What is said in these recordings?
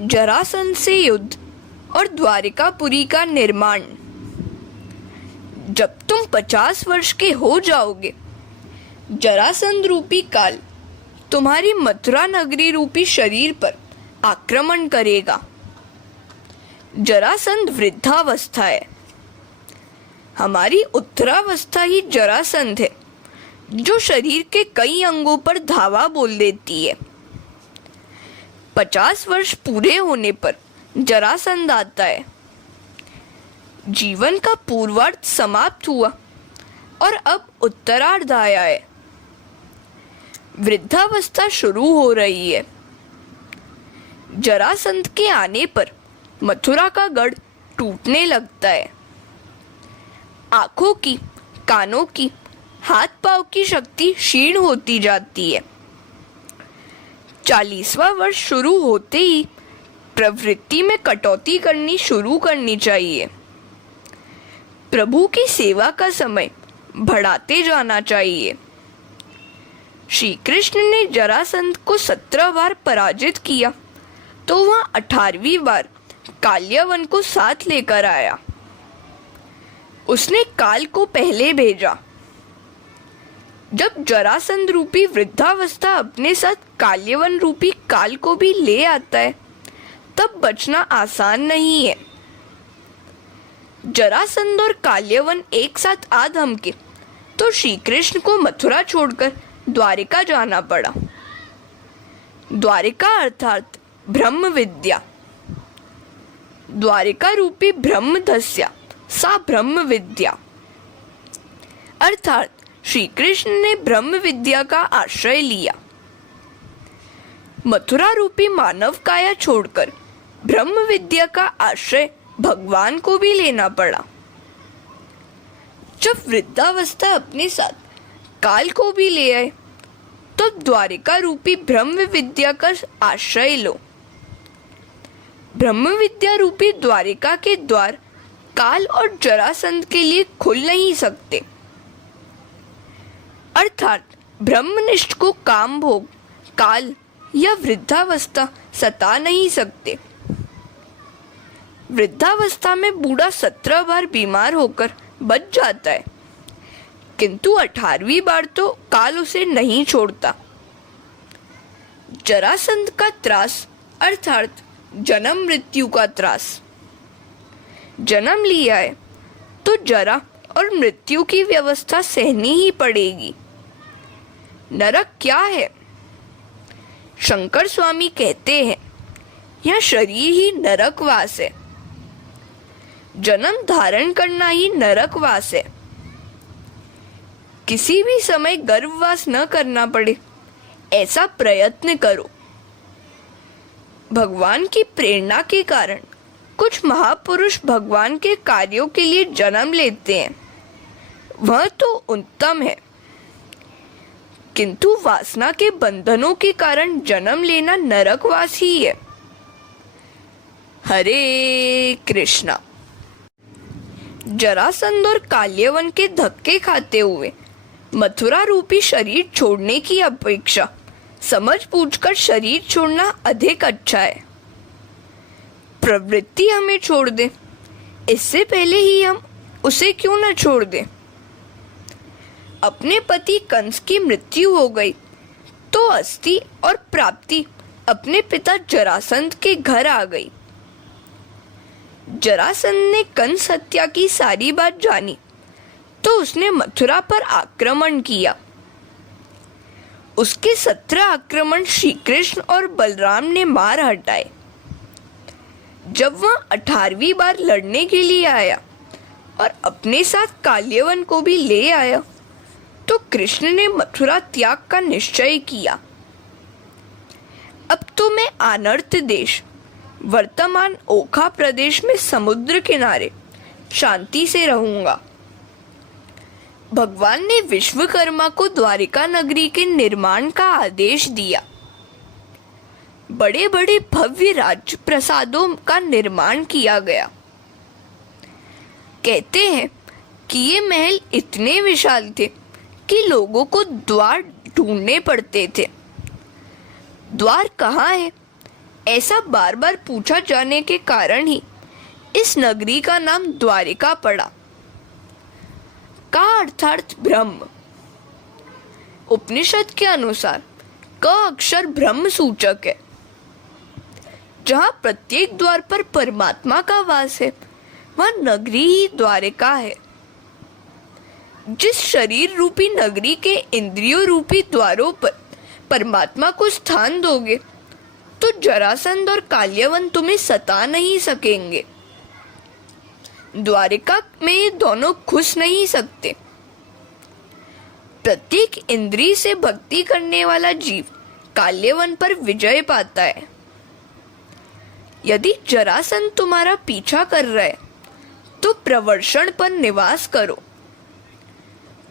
जरासंध से युद्ध और द्वारिकापुरी का निर्माण। जब तुम 50 वर्ष के हो जाओगे, जरासंध रूपी काल तुम्हारी मथुरा नगरी रूपी शरीर पर आक्रमण करेगा। जरासंध वृद्धावस्था है, हमारी उत्तरावस्था ही जरासंध है, जो शरीर के कई अंगों पर धावा बोल देती है। 50 वर्ष पूरे होने पर जरासंध आता है। जीवन का पूर्वार्ध समाप्त हुआ और अब उत्तरार्ध आया है। वृद्धावस्था शुरू हो रही है। जरासंध के आने पर मथुरा का गढ़ टूटने लगता है। आंखों की, कानों की, हाथ पांव की शक्ति क्षीण होती जाती है। 40वां वर्ष शुरू होते ही प्रवृत्ति में कटौती करनी शुरू करनी चाहिए। प्रभु की सेवा का समय बढ़ाते जाना चाहिए। श्री कृष्ण ने जरासंध को 17 बार पराजित किया तो वह 18वीं बार काल्यवन को साथ लेकर आया। उसने काल को पहले भेजा। जब जरासंध रूपी वृद्धावस्था अपने साथ काल्यवन रूपी काल को भी ले आता है, तब बचना आसान नहीं है। जरासंध और काल्यवन एक साथ आ धमके तो श्री कृष्ण को मथुरा छोड़कर द्वारिका जाना पड़ा। द्वारिका अर्थात ब्रह्म विद्या। द्वारिका रूपी ब्रह्म धस्या सा ब्रह्म विद्या, अर्थात श्री कृष्ण ने ब्रह्म विद्या का आश्रय लिया। मथुरा रूपी मानव काया छोड़कर ब्रह्म विद्या का आश्रय भगवान को भी लेना पड़ा। जब वृद्धावस्था अपने साथ काल को भी ले आए, तो द्वारिका रूपी ब्रह्म विद्या का आश्रय लो। ब्रह्म विद्या रूपी द्वारिका के द्वार काल और जरासंध के लिए खुल नहीं सकते, अर्थात ब्रह्मनिष्ठ को काम भोग, काल या वृद्धावस्था सता नहीं सकते। वृद्धावस्था में बूढ़ा 17 बार बीमार होकर बच जाता है, किंतु 18वीं बार तो काल उसे नहीं छोड़ता। जरासंध का त्रास अर्थात जन्म मृत्यु का त्रास। जन्म लिया है तो जरा और मृत्यु की व्यवस्था सहनी ही पड़ेगी। नरक क्या है? शंकर स्वामी कहते हैं, यह शरीर ही नरकवास है। जन्म धारण करना ही नरकवास है। किसी भी समय गर्भवास न करना पड़े, ऐसा प्रयत्न करो। भगवान की प्रेरणा के कारण कुछ महापुरुष भगवान के कार्यों के लिए जन्म लेते हैं, वह तो उत्तम है, किंतु वासना के बंधनों के कारण जन्म लेना नरकवास ही है। हरे कृष्णा। जरासंध और काल्यवन के धक्के खाते हुए मथुरा रूपी शरीर छोड़ने की अपेक्षा समझ बूझकर शरीर छोड़ना अधिक अच्छा है। प्रवृत्ति हमें छोड़ दे, इससे पहले ही हम उसे क्यों न छोड़ दें। अपने पति कंस की मृत्यु हो गई तो अस्थि और प्राप्ति अपने पिता जरासंध के घर आ गई। जरासंध ने कंस हत्या की सारी बात जानी तो उसने मथुरा पर आक्रमण किया। उसके 17 आक्रमण श्री कृष्ण और बलराम ने मार हटाए। जब वह 18वीं बार लड़ने के लिए आया और अपने साथ काल्यवन को भी ले आया, तो कृष्ण ने मथुरा त्याग का निश्चय किया। अब तो मैं आनर्त देश, वर्तमान ओखा प्रदेश में समुद्र किनारे शांति से रहूंगा। भगवान ने विश्वकर्मा को द्वारिका नगरी के निर्माण का आदेश दिया। बड़े बड़े भव्य राज्य प्रसादों का निर्माण किया गया। कहते हैं कि ये महल इतने विशाल थे कि लोगों को द्वार ढूंढने पड़ते थे। द्वार कहाँ है ऐसा बार बार पूछा जाने के कारण ही इस नगरी का नाम द्वारिका पड़ा। का अर्थात ब्रह्म। उपनिषद के अनुसार क अक्षर ब्रह्म सूचक है। जहाँ प्रत्येक द्वार पर परमात्मा का वास है, वह नगरी ही द्वारिका है। जिस शरीर रूपी नगरी के इंद्रियों रूपी द्वारों पर परमात्मा को स्थान दोगे, तो जरासंध और काल्यवन तुम्हें सता नहीं सकेंगे। द्वारिका में ये दोनों घुस नहीं सकते। प्रत्येक इंद्रिय से भक्ति करने वाला जीव काल्यवन पर विजय पाता है। यदि जरासंध तुम्हारा पीछा कर रहा है, तो प्रवर्षण पर निवास करो।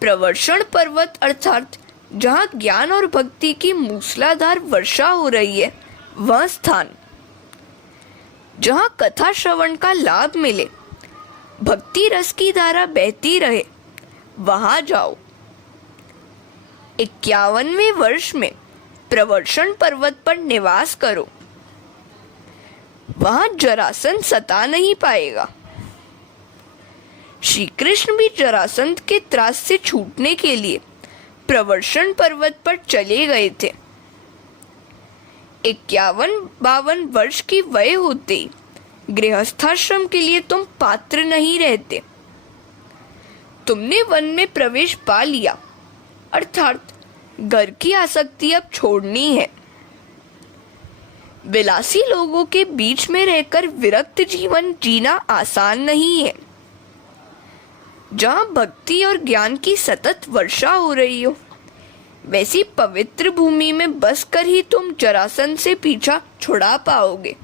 प्रवर्षण पर्वत अर्थात जहाँ ज्ञान और भक्ति की मूसलाधार वर्षा हो रही है, वह स्थान। जहाँ कथा श्रवण का लाभ मिले, भक्ति रस की धारा बहती रहे, वहां जाओ। 51वें वर्ष में प्रवर्षण पर्वत पर निवास करो। वहां जरासंध सता नहीं पाएगा। श्री कृष्ण भी जरासंध के त्रास से छूटने के लिए प्रवर्षण पर्वत पर चले गए थे। 51-52 वर्ष की वय होते ही गृहस्थाश्रम के लिए तुम पात्र नहीं रहते। तुमने वन में प्रवेश पा लिया, अर्थात घर की आसक्ति अब छोड़नी है। विलासी लोगों के बीच में रहकर विरक्त जीवन जीना आसान नहीं है। जहाँ भक्ति और ज्ञान की सतत वर्षा हो रही हो, वैसी पवित्र भूमि में बसकर ही तुम जरासंध से पीछा छुड़ा पाओगे।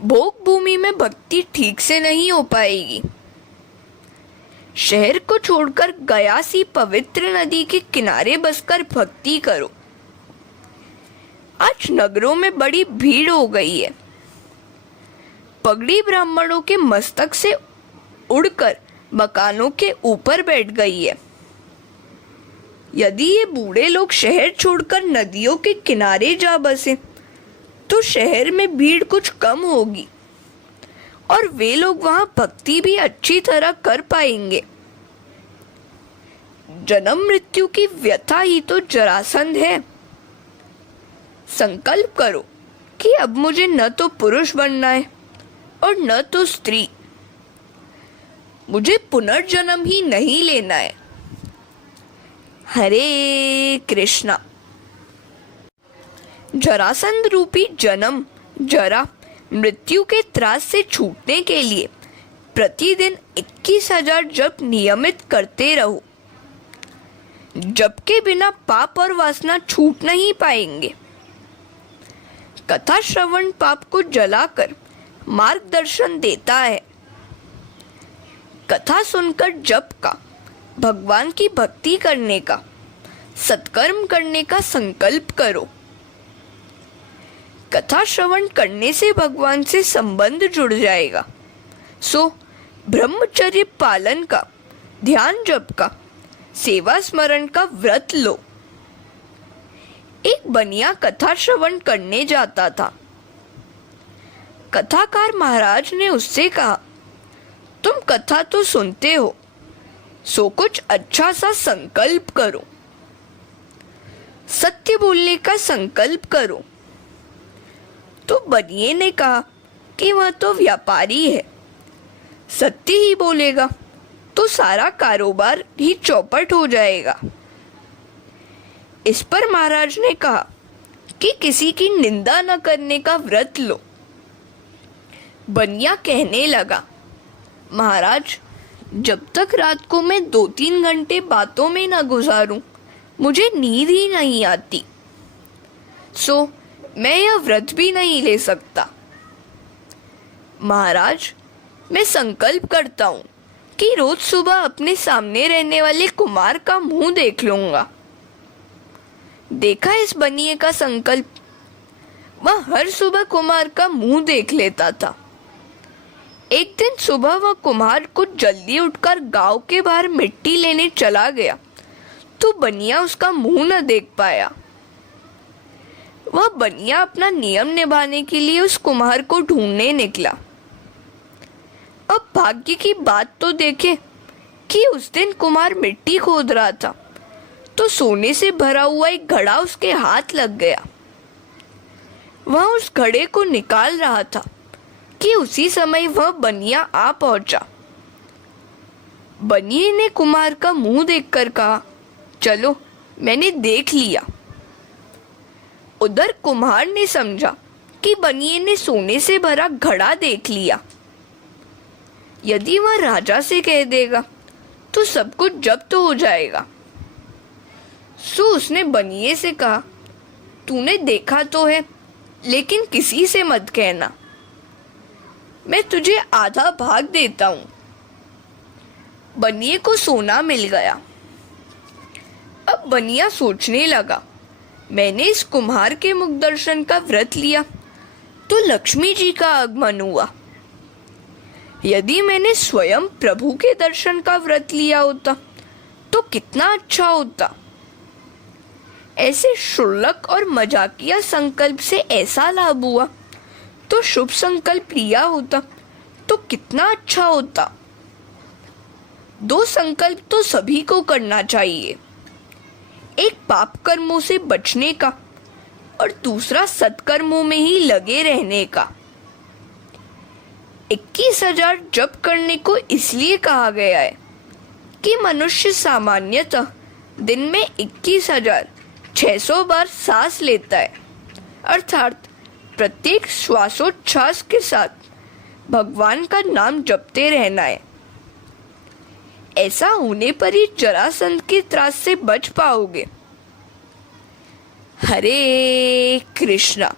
भोग भूमि में भक्ति ठीक से नहीं हो पाएगी। शहर को छोड़कर गया सी पवित्र नदी के किनारे बसकर भक्ति करो। आज नगरों में बड़ी भीड़ हो गई है। पगड़ी ब्राह्मणों के मस्तक से उड़कर मकानों के ऊपर बैठ गई है। यदि ये बूढ़े लोग शहर छोड़कर नदियों के किनारे जा बसे, तो शहर में भीड़ कुछ कम होगी और वे लोग वहां भक्ति भी अच्छी तरह कर पाएंगे। जन्म मृत्यु की व्यथा ही तो जरासंध है। संकल्प करो कि अब मुझे न तो पुरुष बनना है और न तो स्त्री। मुझे पुनर्जन्म ही नहीं लेना है। हरे कृष्णा। जरासंध रूपी जन्म, जरा, मृत्यु के त्रास से छूटने के लिए प्रतिदिन 21,000 जप नियमित करते रहो। जप के बिना पाप और वासना छूट नहीं पाएंगे। कथा श्रवण पाप को जलाकर मार्गदर्शन देता है। कथा सुनकर जप का, भगवान की भक्ति करने का, सत्कर्म करने का संकल्प करो। कथा श्रवण करने से भगवान से संबंध जुड़ जाएगा। सो ब्रह्मचर्य पालन का, ध्यान जप का, सेवा स्मरण का व्रत लो। एक बनिया कथा श्रवण करने जाता था। कथाकार महाराज ने उससे कहा, तुम कथा तो सुनते हो, सो कुछ अच्छा सा संकल्प करो। सत्य बोलने का संकल्प करो। तो बनिए ने कहा कि वह तो व्यापारी है, सत्य ही बोलेगा तो सारा कारोबार ही चौपट हो जाएगा। इस पर महाराज ने कहा कि किसी की निंदा न करने का व्रत लो। बनिया कहने लगा, महाराज, जब तक रात को मैं 2-3 घंटे बातों में न गुजारूं, मुझे नींद ही नहीं आती। सो मैं यह व्रत भी नहीं ले सकता। महाराज, मैं संकल्प करता हूँ कि रोज सुबह अपने सामने रहने वाले कुमार का मुंह देख लूंगा। देखा इस बनिए का संकल्प। वह हर सुबह कुमार का मुंह देख लेता था। एक दिन सुबह वह कुम्हार कुछ जल्दी उठकर गांव के बाहर मिट्टी लेने चला गया, तो बनिया उसका मुंह न देख पाया। वह बनिया अपना नियम निभाने के लिए उस कुम्हार को ढूंढने निकला। अब भाग्य की बात तो देखे कि उस दिन कुम्हार मिट्टी खोद रहा था तो सोने से भरा हुआ एक घड़ा उसके हाथ लग गया। वह उस घड़े को निकाल रहा था कि उसी समय वह बनिया आ पहुंचा। बनिए ने कुम्हार का मुंह देखकर कहा, चलो मैंने देख लिया। उधर कुम्हार ने समझा कि बनिए ने सोने से भरा घड़ा देख लिया। यदि वह राजा से कह देगा तो सब कुछ जब्त हो जाएगा। सो उसने बनिए से कहा, तूने देखा तो है, लेकिन किसी से मत कहना। मैं तुझे आधा भाग देता हूं। बनिए को सोना मिल गया। अब बनिया सोचने लगा, मैंने इस कुम्हार के मुख दर्शन का व्रत लिया तो लक्ष्मी जी का आगमन हुआ। यदि मैंने स्वयं प्रभु के दर्शन का व्रत लिया होता तो कितना अच्छा होता। ऐसे क्षुल्लक और मजाकिया संकल्प से ऐसा लाभ हुआ तो शुभ संकल्प लिया होता तो कितना अच्छा होता। दो संकल्प तो सभी को करना चाहिए, एक पाप कर्मों से बचने का और दूसरा सत्कर्मों में ही लगे रहने का। 21,000 जप करने को इसलिए कहा गया है कि मनुष्य सामान्यतः दिन में 21,600 बार सांस लेता है, अर्थात प्रत्येक श्वासोच्छ्वास के साथ भगवान का नाम जपते रहना है। ऐसा होने पर ही जरासंध के त्रास से बच पाओगे। हरे कृष्णा।